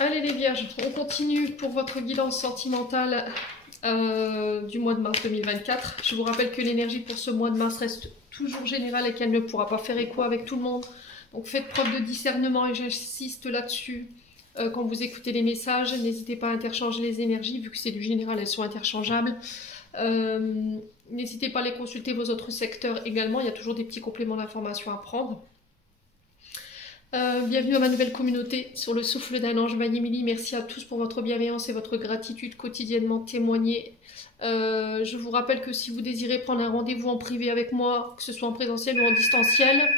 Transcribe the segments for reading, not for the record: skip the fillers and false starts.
Allez les vierges, on continue pour votre guidance sentimentale du mois de mars 2024. Je vous rappelle que l'énergie pour ce mois de mars reste toujours générale et qu'elle ne pourra pas faire écho avec tout le monde. Donc faites preuve de discernement et j'insiste là-dessus. Quand vous écoutez les messages, n'hésitez pas à interchanger les énergies, vu que c'est du général, elles sont interchangeables. N'hésitez pas à les consulter vos autres secteurs également, il y a toujours des petits compléments d'information à prendre. Bienvenue à ma nouvelle communauté sur le souffle d'un ange, Vanille. Merci à tous pour votre bienveillance et votre gratitude quotidiennement témoignée. Je vous rappelle que si vous désirez prendre un rendez-vous en privé avec moi, que ce soit en présentiel ou en distanciel...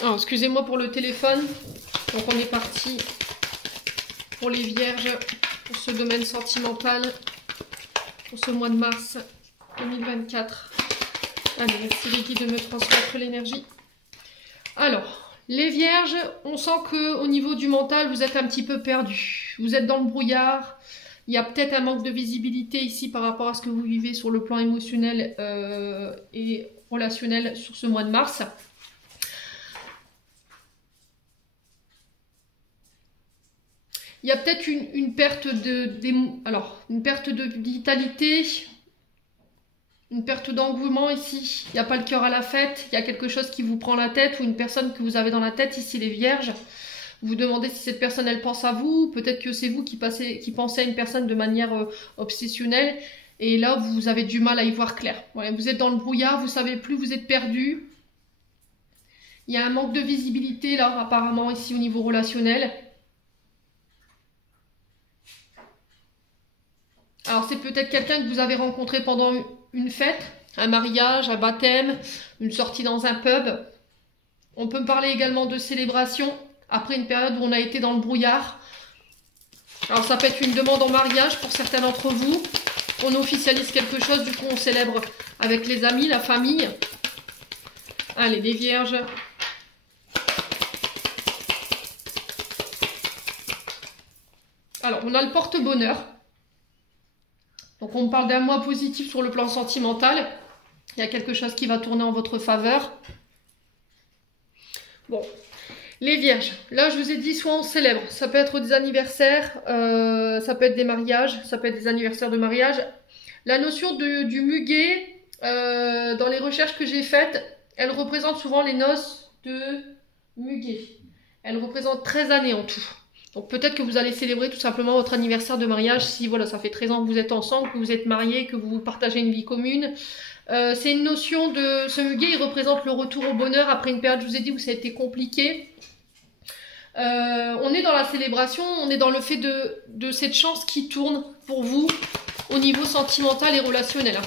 Alors, excusez-moi pour le téléphone. Donc on est parti pour les vierges, pour ce domaine sentimental, pour ce mois de mars 2024. Allez, merci les guides de me transmettre l'énergie. Alors... Les vierges, on sent qu'au niveau du mental, vous êtes un petit peu perdu. Vous êtes dans le brouillard. Il y a peut-être un manque de visibilité ici par rapport à ce que vous vivez sur le plan émotionnel et relationnel sur ce mois de mars. Il y a peut-être une perte une perte de vitalité. Une perte d'engouement ici, il n'y a pas le cœur à la fête, il y a quelque chose qui vous prend la tête ou une personne que vous avez dans la tête, ici les vierges. Vous vous demandez si cette personne elle pense à vous, peut-être que c'est vous qui pensez à une personne de manière obsessionnelle et là vous avez du mal à y voir clair. Ouais, vous êtes dans le brouillard, vous savez plus, vous êtes perdu. Il y a un manque de visibilité là apparemment ici au niveau relationnel. Alors c'est peut-être quelqu'un que vous avez rencontré pendant une fête, un mariage, un baptême, une sortie dans un pub. On peut parler également de célébration après une période où on a été dans le brouillard. Alors ça peut être une demande en mariage pour certains d'entre vous. On officialise quelque chose, du coup on célèbre avec les amis, la famille. Allez les vierges. Alors on a le porte-bonheur. Donc on parle d'un mois positif sur le plan sentimental. Il y a quelque chose qui va tourner en votre faveur. Bon, les vierges, là je vous ai dit soit on célèbre, ça peut être des anniversaires, ça peut être des mariages, ça peut être des anniversaires de mariage. La notion du muguet, dans les recherches que j'ai faites, elle représente souvent les noces de muguet. Elle représente 13 années en tout. Donc peut-être que vous allez célébrer tout simplement votre anniversaire de mariage si voilà, ça fait 13 ans que vous êtes ensemble, que vous êtes mariés, que vous partagez une vie commune. C'est une notion de... Ce muguet, il représente le retour au bonheur après une période, je vous ai dit, où ça a été compliqué. On est dans la célébration, on est dans le fait de cette chance qui tourne pour vous au niveau sentimental et relationnel.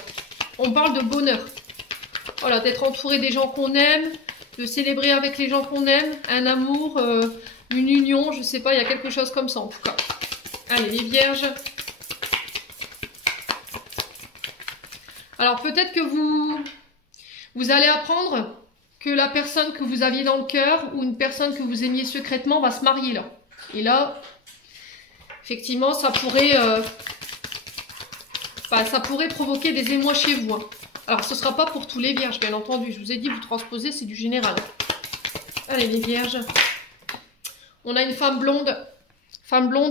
On parle de bonheur. Voilà, d'être entouré des gens qu'on aime, de célébrer avec les gens qu'on aime, un amour... une union, je sais pas, il y a quelque chose comme ça en tout cas. Allez, les vierges. Alors peut-être que vous allez apprendre que la personne que vous aviez dans le cœur ou une personne que vous aimiez secrètement va se marier là. Et là, effectivement, ça pourrait provoquer des émois chez vous. Hein. Alors ce sera pas pour tous les vierges, bien entendu. Je vous ai dit, vous transposez, c'est du général. Allez, les vierges. On a une femme blonde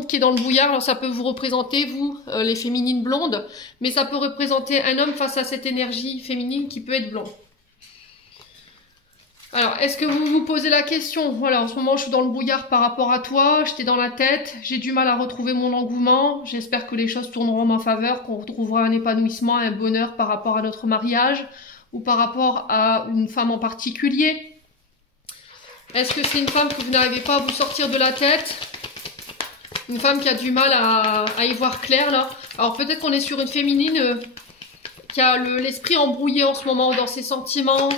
qui est dans le brouillard. Alors ça peut vous représenter, vous, les féminines blondes, mais ça peut représenter un homme face à cette énergie féminine qui peut être blonde. Alors, est-ce que vous vous posez la question? Voilà, en ce moment, je suis dans le brouillard par rapport à toi, je t'ai dans la tête, j'ai du mal à retrouver mon engouement, j'espère que les choses tourneront en ma faveur, qu'on retrouvera un épanouissement, un bonheur par rapport à notre mariage, ou par rapport à une femme en particulier. Est-ce que c'est une femme que vous n'arrivez pas à vous sortir de la tête? Une femme qui a du mal à y voir clair là. Alors peut-être qu'on est sur une féminine qui a l'esprit embrouillé en ce moment dans ses sentiments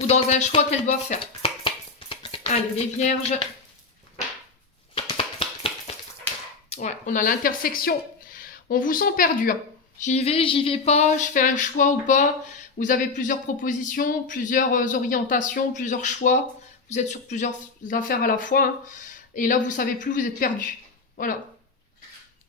ou dans un choix qu'elle doit faire. Allez les vierges. Ouais, on a l'intersection. On vous sent perdu. Hein. J'y vais pas, je fais un choix ou pas. Vous avez plusieurs propositions, plusieurs orientations, plusieurs choix. Vous êtes sur plusieurs affaires à la fois. Hein. Et là, vous savez plus, vous êtes perdu. Voilà.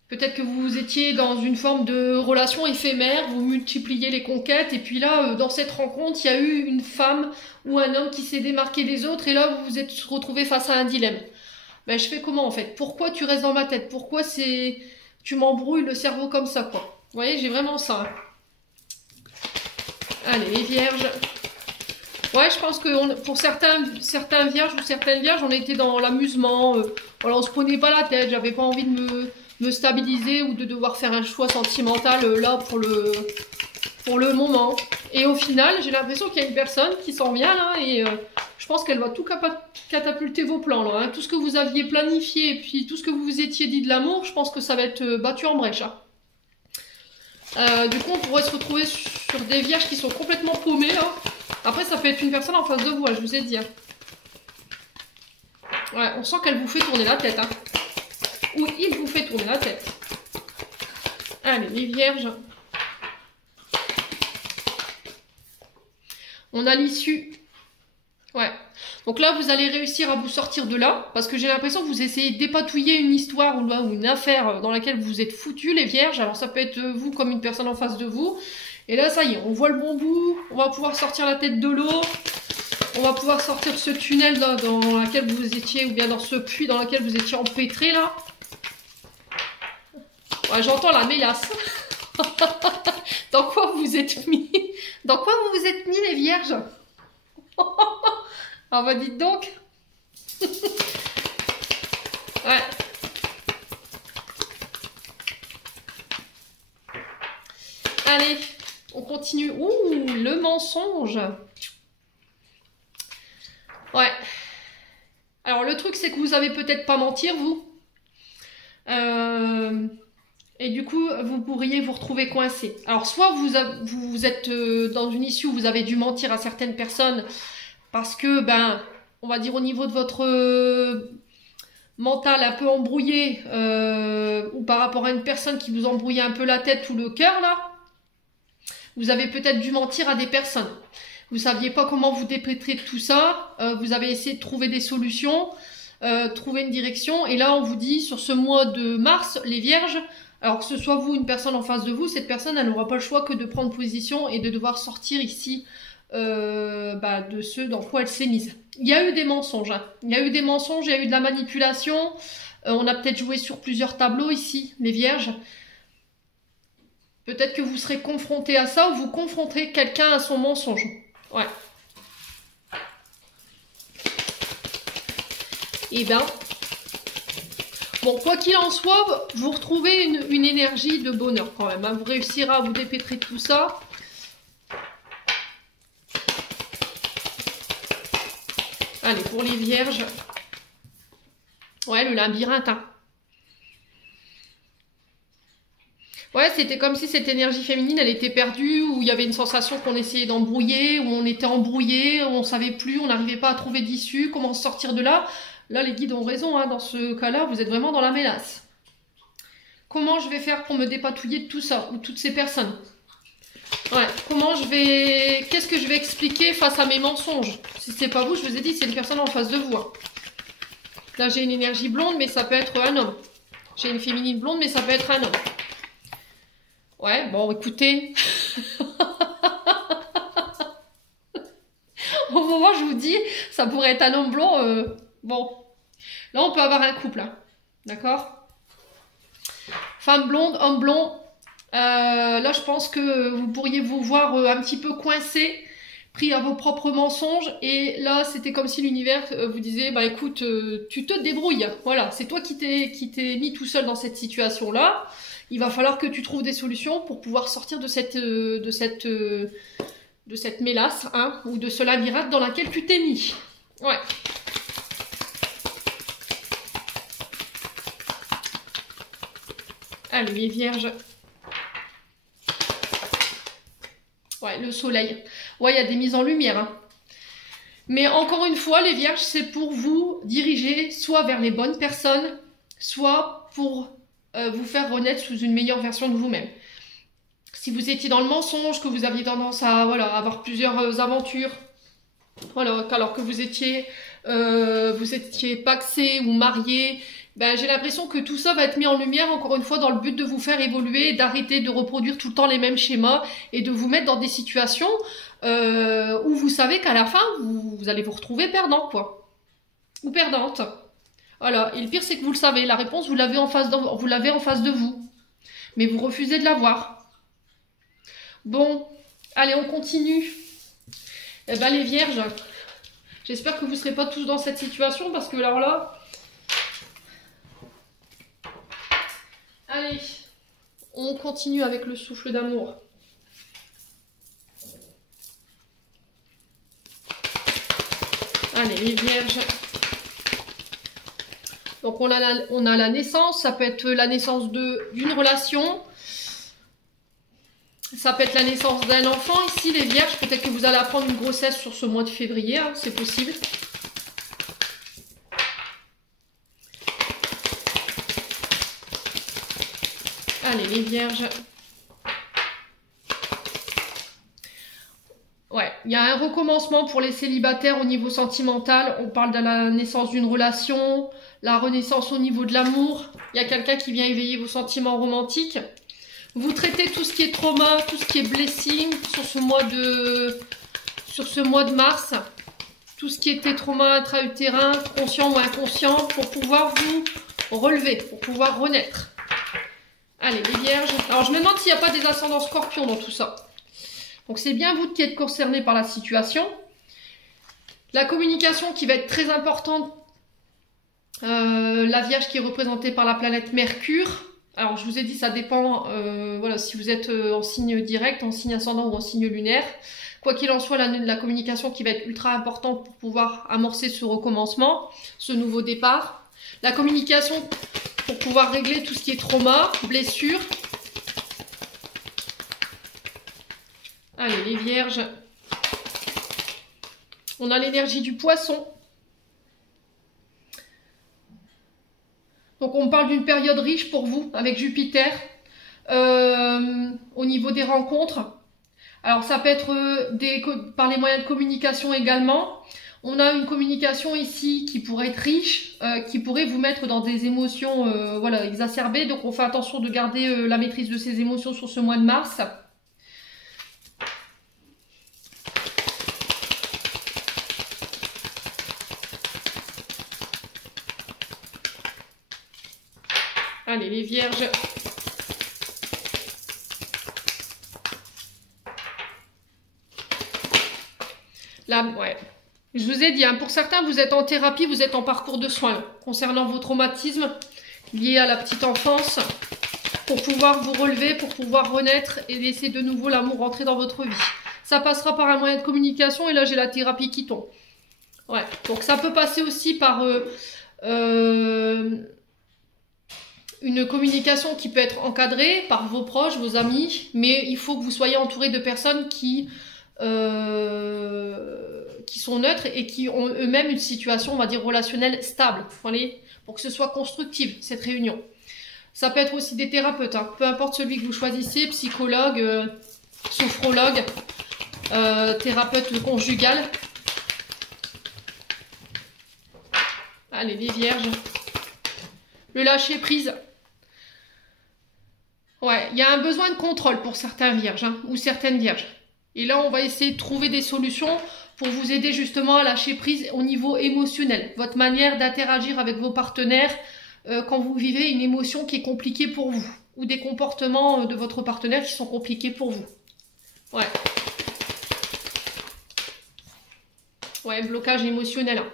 Peut-être que vous étiez dans une forme de relation éphémère, vous multipliez les conquêtes. Et puis là, dans cette rencontre, il y a eu une femme ou un homme qui s'est démarqué des autres. Et là, vous vous êtes retrouvé face à un dilemme. Ben, je fais comment en fait? Pourquoi tu restes dans ma tête? Pourquoi tu m'embrouilles le cerveau comme ça, quoi? Vous voyez, j'ai vraiment ça. Allez, les vierges. Ouais, je pense que pour certains vierges ou certaines vierges, on était dans l'amusement. Voilà, on se prenait pas la tête. J'avais pas envie de me stabiliser ou de devoir faire un choix sentimental là pour le moment. Et au final, j'ai l'impression qu'il y a une personne qui s'en vient là et je pense qu'elle va tout catapulter vos plans là. Hein. Tout ce que vous aviez planifié et puis tout ce que vous vous étiez dit de l'amour, je pense que ça va être battu en brèche. Hein. Du coup, on pourrait se retrouver sur des vierges qui sont complètement paumées là. Après, ça peut être une personne en face de vous, hein, je vous ai dit. Hein. Ouais, on sent qu'elle vous fait tourner la tête. Hein. Ou il vous fait tourner la tête. Allez, les vierges. On a l'issue. Ouais. Donc là, vous allez réussir à vous sortir de là. Parce que j'ai l'impression que vous essayez de dépatouiller une histoire ou une affaire dans laquelle vous êtes foutus, les vierges. Alors ça peut être vous comme une personne en face de vous. Et là, ça y est, on voit le bon bout. On va pouvoir sortir la tête de l'eau. On va pouvoir sortir de ce tunnel là, dans lequel vous étiez, ou bien dans ce puits dans lequel vous étiez empêtré là. Ouais, j'entends la mélasse. Dans quoi vous êtes mis? Dans quoi vous vous êtes mis, les vierges? Ah bah dites donc. Ouais. Allez, on continue. Ouh, le mensonge. Ouais. Alors le truc c'est que vous savez peut-être pas mentir, vous. Et du coup, vous pourriez vous retrouver coincé. Alors soit vous êtes dans une issue où vous avez dû mentir à certaines personnes parce que, ben, on va dire au niveau de votre mental un peu embrouillé, ou par rapport à une personne qui vous embrouillait un peu la tête ou le cœur, là, vous avez peut-être dû mentir à des personnes. Vous saviez pas comment vous dépêtrer de tout ça, vous avez essayé de trouver des solutions, trouver une direction, et là on vous dit sur ce mois de mars, les vierges, alors que ce soit vous, une personne en face de vous, cette personne elle n'aura pas le choix que de prendre position et de devoir sortir ici de ce dans quoi elle s'est mise. Il y a eu des mensonges, hein. Il y a eu des mensonges, il y a eu de la manipulation, on a peut-être joué sur plusieurs tableaux ici, les vierges. Peut-être que vous serez confronté à ça ou vous confronterez quelqu'un à son mensonge. Ouais. Et ben, bon, quoi qu'il en soit, vous retrouvez une énergie de bonheur quand même. Hein. Vous réussirez à vous dépêtrer de tout ça. Allez, pour les vierges. Ouais, le labyrinthe. Hein. Ouais, c'était comme si cette énergie féminine, elle était perdue, où il y avait une sensation qu'on essayait d'embrouiller, où on était embrouillé, où on savait plus, on n'arrivait pas à trouver d'issue, comment sortir de là. Là, les guides ont raison, hein, dans ce cas-là, vous êtes vraiment dans la mélasse. Comment je vais faire pour me dépatouiller de tout ça, ou toutes ces personnes? Ouais, qu'est-ce que je vais expliquer face à mes mensonges? Si c'est pas vous, je vous ai dit, c'est une personne en face de vous. Hein. Là, j'ai une énergie blonde, mais ça peut être un homme. J'ai une féminine blonde, mais ça peut être un homme. Ouais, bon, écoutez. Au moment où je vous dis, ça pourrait être un homme blond. Bon, là, on peut avoir un couple. Hein. D'accord? Femme blonde, homme blond. Là, je pense que vous pourriez vous voir un petit peu coincé, pris à vos propres mensonges. Et là, c'était comme si l'univers vous disait, bah écoute, tu te débrouilles. Voilà, c'est toi qui t'es mis tout seul dans cette situation-là. Il va falloir que tu trouves des solutions pour pouvoir sortir de cette mélasse, hein, ou de ce labyrinthe dans laquelle tu t'es mis. Ouais. Allez, les vierges. Ouais, le soleil. Ouais, il y a des mises en lumière. Hein. Mais encore une fois, les vierges, c'est pour vous diriger soit vers les bonnes personnes, soit pour vous faire renaître sous une meilleure version de vous-même. Si vous étiez dans le mensonge, que vous aviez tendance à avoir plusieurs aventures, voilà, alors que vous étiez paxé ou marié, ben, j'ai l'impression que tout ça va être mis en lumière, encore une fois, dans le but de vous faire évoluer, d'arrêter de reproduire tout le temps les mêmes schémas et de vous mettre dans des situations où vous savez qu'à la fin, vous allez vous retrouver perdant, quoi. Ou perdante. Voilà. Et le pire, c'est que vous le savez. La réponse, vous l'avez en face de vous. Mais vous refusez de la voir. Bon, allez, on continue. Eh ben, les vierges, j'espère que vous ne serez pas tous dans cette situation parce que alors là... Allez, on continue avec le souffle d'amour. Allez, les vierges. Donc on a la naissance, ça peut être la naissance d'une relation. Ça peut être la naissance d'un enfant. Ici, les vierges, peut-être que vous allez apprendre une grossesse sur ce mois de février, hein, c'est possible. Allez, les vierges. Ouais, il y a un recommencement pour les célibataires au niveau sentimental. On parle de la naissance d'une relation, la renaissance au niveau de l'amour. Il y a quelqu'un qui vient éveiller vos sentiments romantiques. Vous traitez tout ce qui est trauma, tout ce qui est blessing sur ce mois de mars. Tout ce qui était trauma intra-utérin, conscient ou inconscient, pour pouvoir vous relever, pour pouvoir renaître. Allez, les vierges. Alors, je me demande s'il n'y a pas des ascendants scorpions dans tout ça. Donc, c'est bien vous qui êtes concernés par la situation. La communication qui va être très importante. La Vierge qui est représentée par la planète Mercure. Alors, je vous ai dit, ça dépend voilà, si vous êtes en signe direct, en signe ascendant ou en signe lunaire. Quoi qu'il en soit, la communication qui va être ultra importante pour pouvoir amorcer ce recommencement, ce nouveau départ. La communication pour pouvoir régler tout ce qui est trauma, blessure. Allez, les vierges. On a l'énergie du poisson. Donc, on parle d'une période riche pour vous, avec Jupiter. Au niveau des rencontres. Alors, ça peut être par les moyens de communication également. On a une communication ici qui pourrait être riche, qui pourrait vous mettre dans des émotions voilà, exacerbées. Donc, on fait attention de garder la maîtrise de ces émotions sur ce mois de mars. Allez, les vierges. Là, ouais. Je vous ai dit, hein, pour certains, vous êtes en thérapie, vous êtes en parcours de soins concernant vos traumatismes liés à la petite enfance, pour pouvoir vous relever, pour pouvoir renaître et laisser de nouveau l'amour rentrer dans votre vie. Ça passera par un moyen de communication et là, j'ai la thérapie qui tombe. Ouais, donc ça peut passer aussi par une communication qui peut être encadrée par vos proches, vos amis, mais il faut que vous soyez entouré de personnes qui sont neutres et qui ont eux-mêmes une situation, on va dire, relationnelle stable, voyez, pour que ce soit constructive, cette réunion. Ça peut être aussi des thérapeutes, hein, peu importe celui que vous choisissez, psychologue, sophrologue, thérapeute conjugal. Allez, les vierges. Le lâcher prise. Ouais, il y a un besoin de contrôle pour certains vierges, hein, ou certaines vierges. Et là, on va essayer de trouver des solutions pour vous aider justement à lâcher prise au niveau émotionnel. Votre manière d'interagir avec vos partenaires quand vous vivez une émotion qui est compliquée pour vous. Ou des comportements de votre partenaire qui sont compliqués pour vous. Ouais. Ouais, blocage émotionnel. Hein.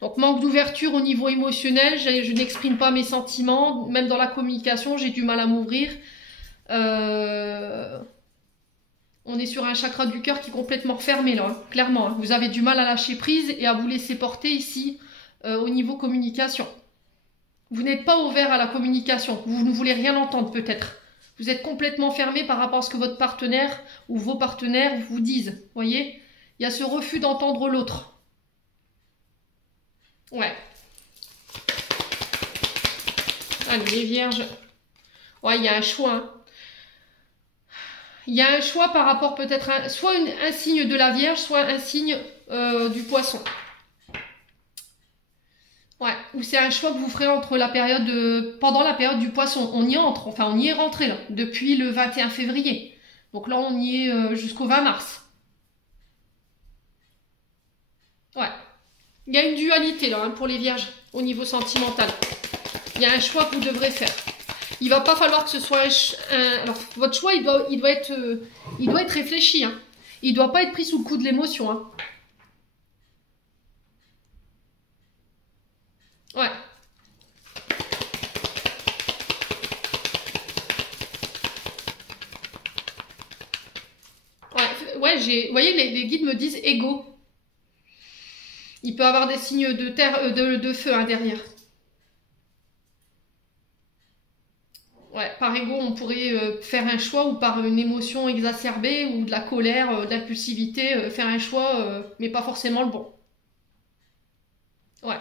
Donc, manque d'ouverture au niveau émotionnel. Je n'exprime pas mes sentiments. Même dans la communication, j'ai du mal à m'ouvrir. On est sur un chakra du cœur qui est complètement fermé, là, hein, clairement. Hein. Vous avez du mal à lâcher prise et à vous laisser porter ici au niveau communication. Vous n'êtes pas ouvert à la communication. Vous ne voulez rien entendre, peut-être. Vous êtes complètement fermé par rapport à ce que votre partenaire ou vos partenaires vous disent. Vous voyez ? Il y a ce refus d'entendre l'autre. Ouais. Allez, les vierges. Ouais, il y a un choix. Hein. Il y a un choix par rapport peut-être à soit un signe de la Vierge, soit un signe du Poisson. Ouais, ou c'est un choix que vous ferez entre la période pendant la période du Poisson. On y entre, enfin on y est rentré là, depuis le 21 février. Donc là on y est jusqu'au 20 mars. Ouais. Il y a une dualité là hein, pour les Vierges. au niveau sentimental. Il y a un choix que vous devrez faire. Il va pas falloir que ce soit alors, votre choix, il doit être réfléchi. Hein. Il doit pas être pris sous le coup de l'émotion. Hein. Ouais. Ouais, vous voyez, les guides me disent égaux. Il peut avoir des signes de terre, de feu hein, derrière. Ouais, par ego, on pourrait faire un choix ou par une émotion exacerbée ou de la colère, de l'impulsivité, faire un choix, mais pas forcément le bon. Ouais.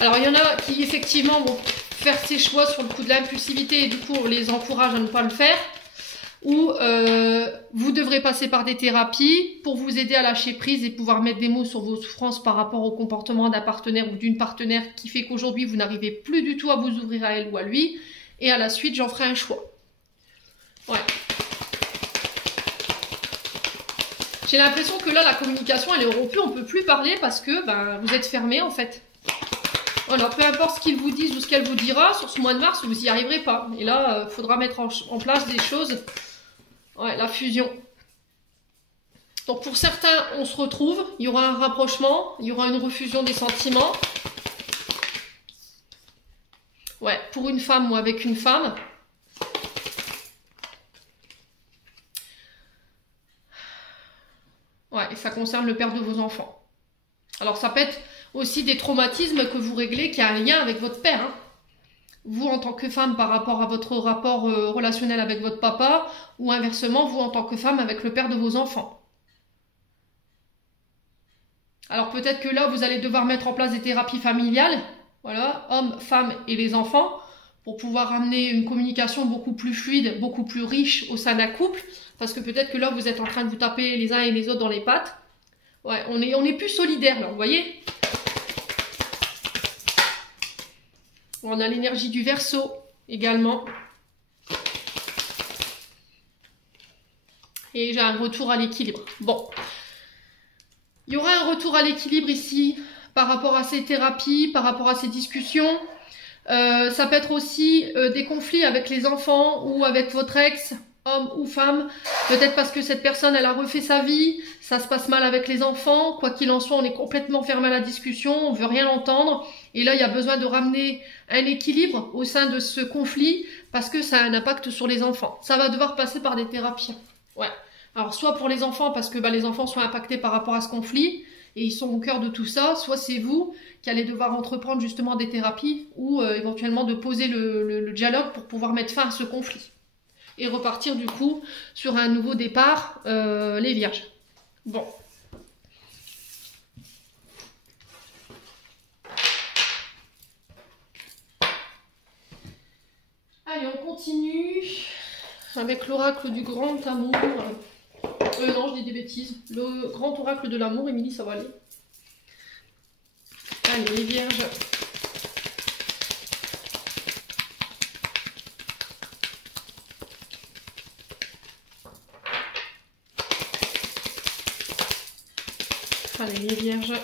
Alors, il y en a qui, effectivement, vont faire ces choix sur le coup de l'impulsivité et du coup, on les encourage à ne pas le faire. Ou vous devrez passer par des thérapies pour vous aider à lâcher prise et pouvoir mettre des mots sur vos souffrances par rapport au comportement d'un partenaire ou d'une partenaire qui fait qu'aujourd'hui, vous n'arrivez plus du tout à vous ouvrir à elle ou à lui. Et à la suite, j'en ferai un choix. Ouais. J'ai l'impression que là, la communication, elle est rompue. On ne peut plus parler parce que ben, vous êtes fermé, en fait. Voilà, peu importe ce qu'ils vous disent ou ce qu'elle vous dira, sur ce mois de mars, vous n'y arriverez pas. Et là, il faudra mettre en place des choses. Ouais, la fusion. Donc, pour certains, on se retrouve. Il y aura un rapprochement. Il y aura une refusion des sentiments. Ouais, pour une femme ou avec une femme. Ouais, et ça concerne le père de vos enfants. Alors, ça peut être aussi des traumatismes que vous réglez qui a un lien avec votre père. Hein. Vous, en tant que femme, par rapport à votre rapport relationnel avec votre papa, ou inversement, vous, en tant que femme, avec le père de vos enfants. Alors, peut-être que là, vous allez devoir mettre en place des thérapies familiales. Voilà, hommes, femmes et les enfants, pour pouvoir amener une communication beaucoup plus fluide, beaucoup plus riche au sein d'un couple, parce que peut-être que là, vous êtes en train de vous taper les uns et les autres dans les pattes. Ouais, on est plus solidaires, là, vous voyez. On a l'énergie du Verseau, également. Et j'ai un retour à l'équilibre. Bon. Il y aura un retour à l'équilibre ici, par rapport à ces thérapies, par rapport à ces discussions. Ça peut être aussi des conflits avec les enfants ou avec votre ex, homme ou femme. Peut-être parce que cette personne, elle a refait sa vie, ça se passe mal avec les enfants. Quoi qu'il en soit, on est complètement fermé à la discussion, on veut rien entendre. Et là, il y a besoin de ramener un équilibre au sein de ce conflit parce que ça a un impact sur les enfants. Ça va devoir passer par des thérapies. Ouais. Alors, soit pour les enfants, parce que bah, les enfants sont impactés par rapport à ce conflit, et ils sont au cœur de tout ça, soit c'est vous qui allez devoir entreprendre justement des thérapies, ou éventuellement de poser le dialogue pour pouvoir mettre fin à ce conflit. Et repartir du coup sur un nouveau départ, les vierges. Bon. Allez, on continue avec l'oracle du grand amour. Non, je dis des bêtises. Le grand oracle de l'amour, Émilie, ça va aller. Allez, les vierges. Allez, les vierges.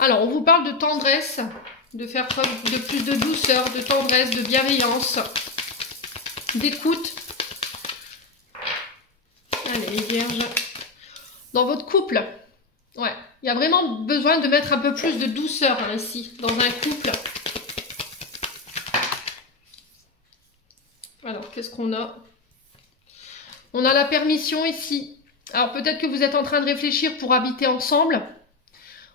Alors, on vous parle de tendresse, de faire preuve de plus de douceur, de tendresse, de bienveillance, d'écoute. Allez, les vierges. Dans votre couple, ouais, il y a vraiment besoin de mettre un peu plus de douceur hein, ici, dans un couple. Alors, qu'est-ce qu'on a? On a la permission ici. Alors, peut-être que vous êtes en train de réfléchir pour habiter ensemble.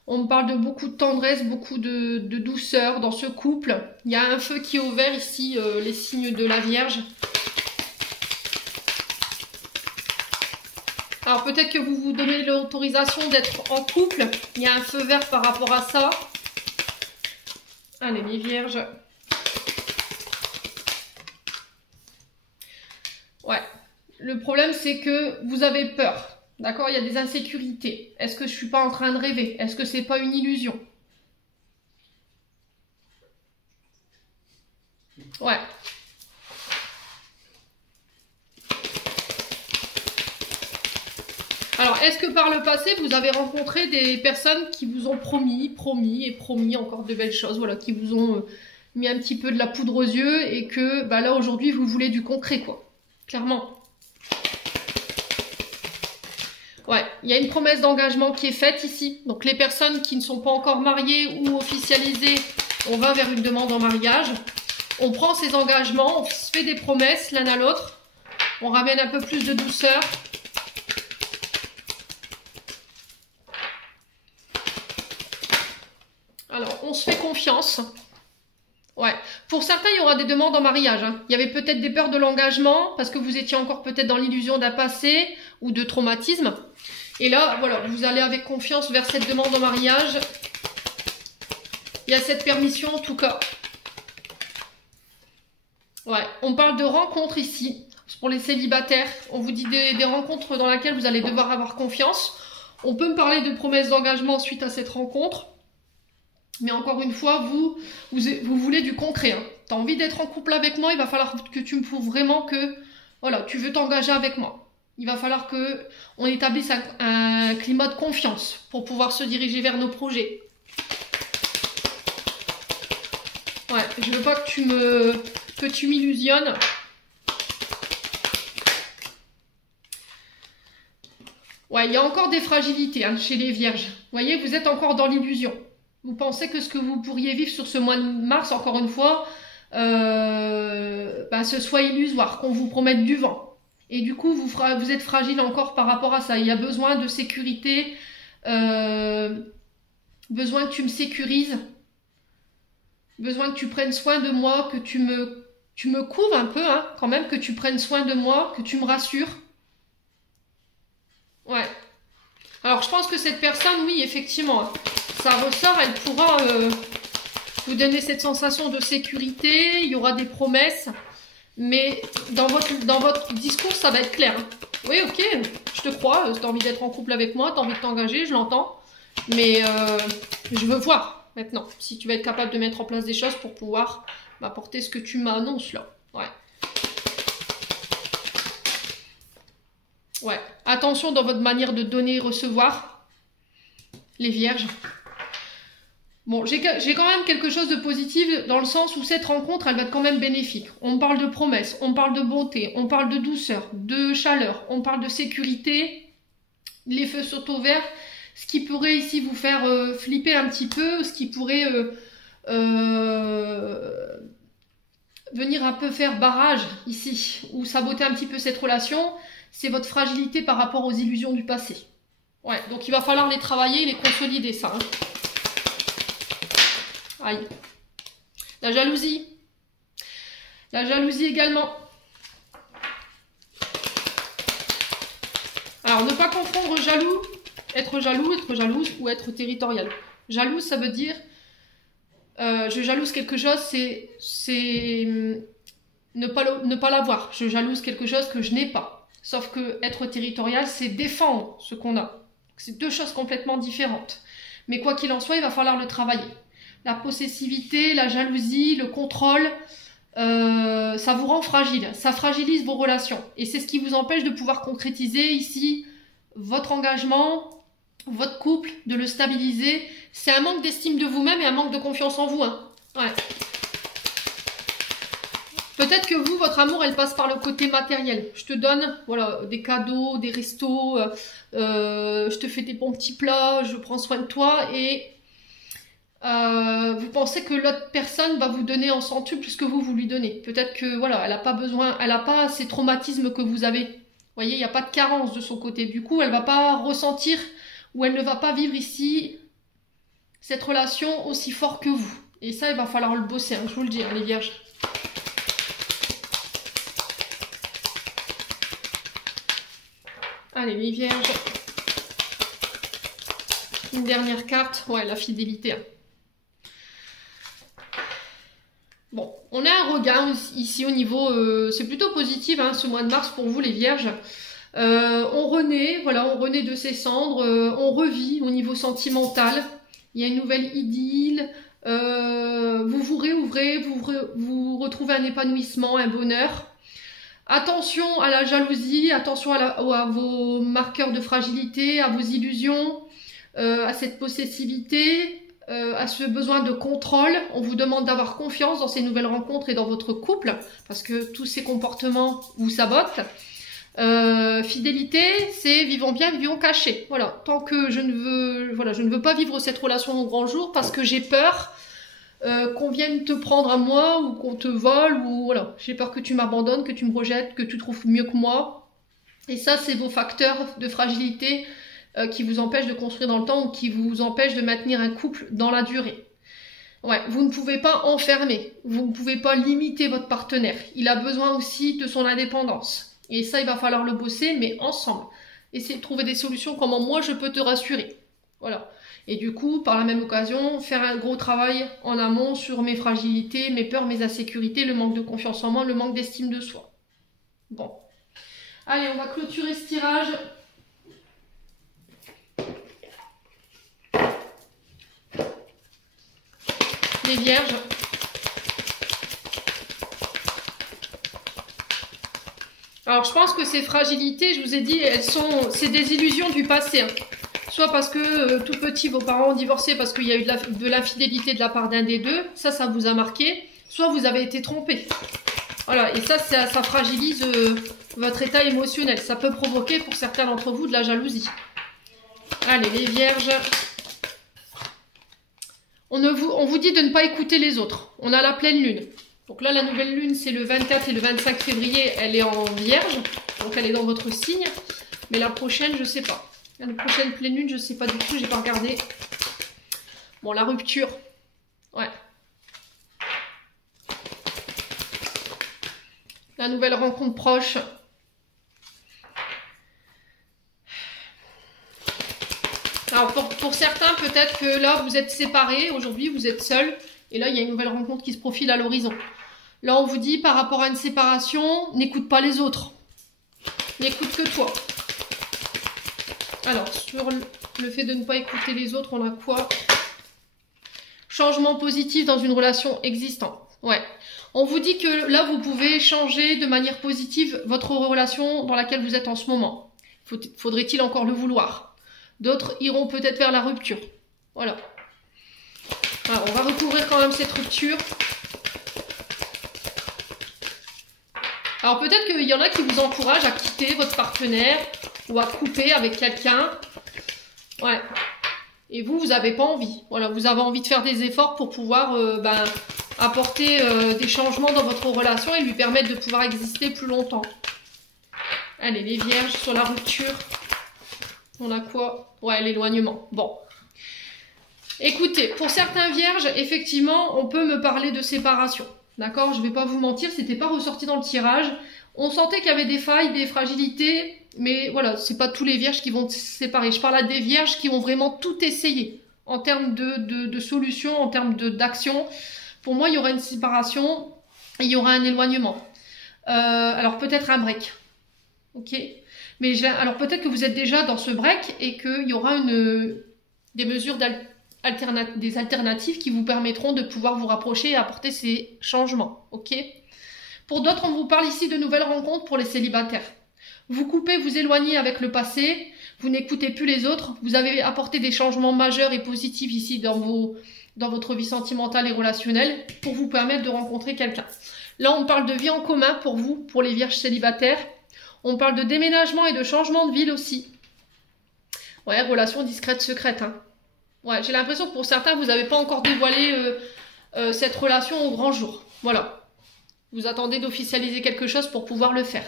On me parle de beaucoup de tendresse, beaucoup de douceur dans ce couple. Il y a un feu qui est ouvert ici, les signes de la Vierge. Alors peut-être que vous vous donnez l'autorisation d'être en couple. Il y a un feu vert par rapport à ça. Allez, les Vierges. Ouais. Le problème, c'est que vous avez peur. D'accord, il y a des insécurités. Est-ce que je suis pas en train de rêver? Est-ce que c'est pas une illusion? Ouais. Alors, est-ce que par le passé, vous avez rencontré des personnes qui vous ont promis encore de belles choses, voilà, qui vous ont mis un petit peu de la poudre aux yeux et que bah, là, aujourd'hui, vous voulez du concret, quoi. Clairement. Ouais, il y a une promesse d'engagement qui est faite ici. Donc, les personnes qui ne sont pas encore mariées ou officialisées, on va vers une demande en mariage. On prend ces engagements, on se fait des promesses l'un à l'autre. On ramène un peu plus de douceur. Alors, on se fait confiance. Ouais. Pour certains, il y aura des demandes en mariage. Hein. Il y avait peut-être des peurs de l'engagement parce que vous étiez encore peut-être dans l'illusion d'un passé ou de traumatisme. Et là, voilà, vous allez avec confiance vers cette demande en mariage. Il y a cette permission en tout cas. Ouais, on parle de rencontres ici. Pour les célibataires, on vous dit des rencontres dans lesquelles vous allez devoir avoir confiance. On peut me parler de promesses d'engagement suite à cette rencontre. Mais encore une fois, vous voulez du concret. Hein. Tu as envie d'être en couple avec moi, il va falloir que tu me prouves vraiment que voilà, tu veux t'engager avec moi. Il va falloir qu'on établisse un climat de confiance pour pouvoir se diriger vers nos projets. Ouais, je veux pas que tu m'illusionnes. Ouais, il y a encore des fragilités hein, chez les vierges. Vous voyez, vous êtes encore dans l'illusion. Vous pensez que ce que vous pourriez vivre sur ce mois de mars, encore une fois, ce soit illusoire, qu'on vous promette du vent. Et du coup, vous êtes fragile encore par rapport à ça. Il y a besoin de sécurité, besoin que tu me sécurises, besoin que tu prennes soin de moi, que tu me couvres un peu, hein, quand même, que tu prennes soin de moi, que tu me rassures. Ouais. Alors, je pense que cette personne, oui, effectivement, ça ressort, elle pourra vous donner cette sensation de sécurité, il y aura des promesses, mais dans votre discours, ça va être clair. Oui, ok, je te crois, tu as envie d'être en couple avec moi, tu as envie de t'engager, je l'entends, mais je veux voir maintenant si tu vas être capable de mettre en place des choses pour pouvoir m'apporter ce que tu m'annonces là. Ouais. Ouais. Attention dans votre manière de donner et recevoir, les vierges. Bon, j'ai quand même quelque chose de positif dans le sens où cette rencontre, elle va être quand même bénéfique. On parle de promesses, on parle de bonté, on parle de douceur, de chaleur, on parle de sécurité. Les feux sont au vert, ce qui pourrait ici vous faire flipper un petit peu, ce qui pourrait venir un peu faire barrage ici, ou saboter un petit peu cette relation, c'est votre fragilité par rapport aux illusions du passé. Ouais, donc il va falloir les travailler, les consolider, ça. Hein. Aïe. La jalousie. La jalousie également. Alors, ne pas confondre jaloux, être jalouse ou être territorial. Jalouse, ça veut dire je jalouse quelque chose, c'est ne pas l'avoir. Je jalouse quelque chose que je n'ai pas. Sauf que être territorial, c'est défendre ce qu'on a. C'est deux choses complètement différentes. Mais quoi qu'il en soit, il va falloir le travailler. La possessivité, la jalousie, le contrôle, ça vous rend fragile. Ça fragilise vos relations. Et c'est ce qui vous empêche de pouvoir concrétiser ici votre engagement, votre couple, de le stabiliser. C'est un manque d'estime de vous-même et un manque de confiance en vous. Hein. Ouais. Peut-être que vous, votre amour, elle passe par le côté matériel. Je te donne voilà, des cadeaux, des restos, je te fais des bons petits plats, je prends soin de toi et vous pensez que l'autre personne va vous donner en centuple ce que vous lui donnez. Peut-être que voilà, elle n'a pas besoin, elle n'a pas ces traumatismes que vous avez. Vous voyez, il n'y a pas de carence de son côté. Du coup, elle ne va pas ressentir ou elle ne va pas vivre ici cette relation aussi fort que vous. Et ça, il va falloir le bosser, hein, je vous le dis, hein, les vierges. Allez, les vierges. Une dernière carte. Ouais, la fidélité. Bon, on a un regain ici au niveau... c'est plutôt positif, hein, ce mois de mars pour vous, les vierges. On renaît, voilà, on renaît de ses cendres. On revit au niveau sentimental. Il y a une nouvelle idylle. Vous vous réouvrez, vous retrouvez un épanouissement, un bonheur. Attention à la jalousie, attention à vos marqueurs de fragilité, à vos illusions, à cette possessivité, à ce besoin de contrôle. On vous demande d'avoir confiance dans ces nouvelles rencontres et dans votre couple, parce que tous ces comportements vous sabotent. Fidélité, c'est vivons bien, vivons cachés. Voilà, tant que je ne veux pas vivre cette relation au grand jour parce que j'ai peur qu'on vienne te prendre à moi ou qu'on te vole, ou voilà, j'ai peur que tu m'abandonnes, que tu me rejettes, que tu trouves mieux que moi. Et ça, c'est vos facteurs de fragilité qui vous empêchent de construire dans le temps ou qui vous empêchent de maintenir un couple dans la durée. Ouais, vous ne pouvez pas enfermer, vous ne pouvez pas limiter votre partenaire. Il a besoin aussi de son indépendance. Et ça, il va falloir le bosser, mais ensemble. Essayez de trouver des solutions, comment moi je peux te rassurer. Voilà. Et du coup, par la même occasion, faire un gros travail en amont sur mes fragilités, mes peurs, mes insécurités, le manque de confiance en moi, le manque d'estime de soi. Bon. Allez, on va clôturer ce tirage. Les vierges. Alors, je pense que ces fragilités, je vous ai dit, c'est des illusions du passé. Hein. Soit parce que tout petit, vos parents ont divorcé parce qu'il y a eu de l'infidélité de la part d'un des deux. Ça vous a marqué. Soit vous avez été trompé. Voilà, et ça fragilise votre état émotionnel. Ça peut provoquer pour certains d'entre vous de la jalousie. Allez, les vierges. On vous dit de ne pas écouter les autres. On a la pleine lune. Donc là, la nouvelle lune, c'est le 24 et le 25 février. Elle est en vierge. Donc elle est dans votre signe. Mais la prochaine, je ne sais pas. La prochaine pleine lune, je ne sais pas du tout. J'ai pas regardé. Bon, la rupture. Ouais. La nouvelle rencontre proche. Alors pour certains, peut-être que là, vous êtes séparés. Aujourd'hui, vous êtes seuls. Et là, il y a une nouvelle rencontre qui se profile à l'horizon. Là, on vous dit, par rapport à une séparation, n'écoute pas les autres. N'écoute que toi. Alors, sur le fait de ne pas écouter les autres, on a quoi? Changement positif dans une relation existante. Ouais. On vous dit que là, vous pouvez changer de manière positive votre relation dans laquelle vous êtes en ce moment. Faudrait-il encore le vouloir? D'autres iront peut-être vers la rupture. Voilà. Alors, on va recouvrir quand même cette rupture. Alors, peut-être qu'il y en a qui vous encouragent à quitter votre partenaire ou à couper avec quelqu'un. Ouais. Et vous n'avez pas envie. Voilà, vous avez envie de faire des efforts pour pouvoir apporter des changements dans votre relation et lui permettre de pouvoir exister plus longtemps. Allez, les vierges, sur la rupture. On a quoi? Ouais, l'éloignement. Bon. Écoutez, pour certains vierges, effectivement, on peut me parler de séparation. D'accord? Je ne vais pas vous mentir, c'était pas ressorti dans le tirage. On sentait qu'il y avait des failles, des fragilités, mais voilà, c'est pas tous les vierges qui vont se séparer. Je parle à des vierges qui ont vraiment tout essayé en termes de solutions, en termes d'action. Pour moi, il y aura une séparation, et il y aura un éloignement. Alors peut-être un break. Ok? Mais alors peut-être que vous êtes déjà dans ce break et qu'il y aura des mesures des alternatives qui vous permettront de pouvoir vous rapprocher et apporter ces changements. Ok? Pour d'autres, on vous parle ici de nouvelles rencontres pour les célibataires. Vous coupez, vous éloignez avec le passé, vous n'écoutez plus les autres, vous avez apporté des changements majeurs et positifs ici dans votre vie sentimentale et relationnelle pour vous permettre de rencontrer quelqu'un. Là, on parle de vie en commun pour vous, pour les vierges célibataires. On parle de déménagement et de changement de ville aussi. Ouais, relation discrète, secrète. Hein. Ouais, j'ai l'impression que pour certains, vous n'avez pas encore dévoilé cette relation au grand jour. Voilà. Vous attendez d'officialiser quelque chose pour pouvoir le faire.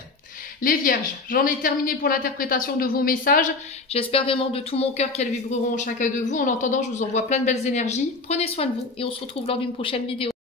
Les vierges, j'en ai terminé pour l'interprétation de vos messages. J'espère vraiment de tout mon cœur qu'elles vibreront chacun de vous. En attendant, je vous envoie plein de belles énergies. Prenez soin de vous et on se retrouve lors d'une prochaine vidéo.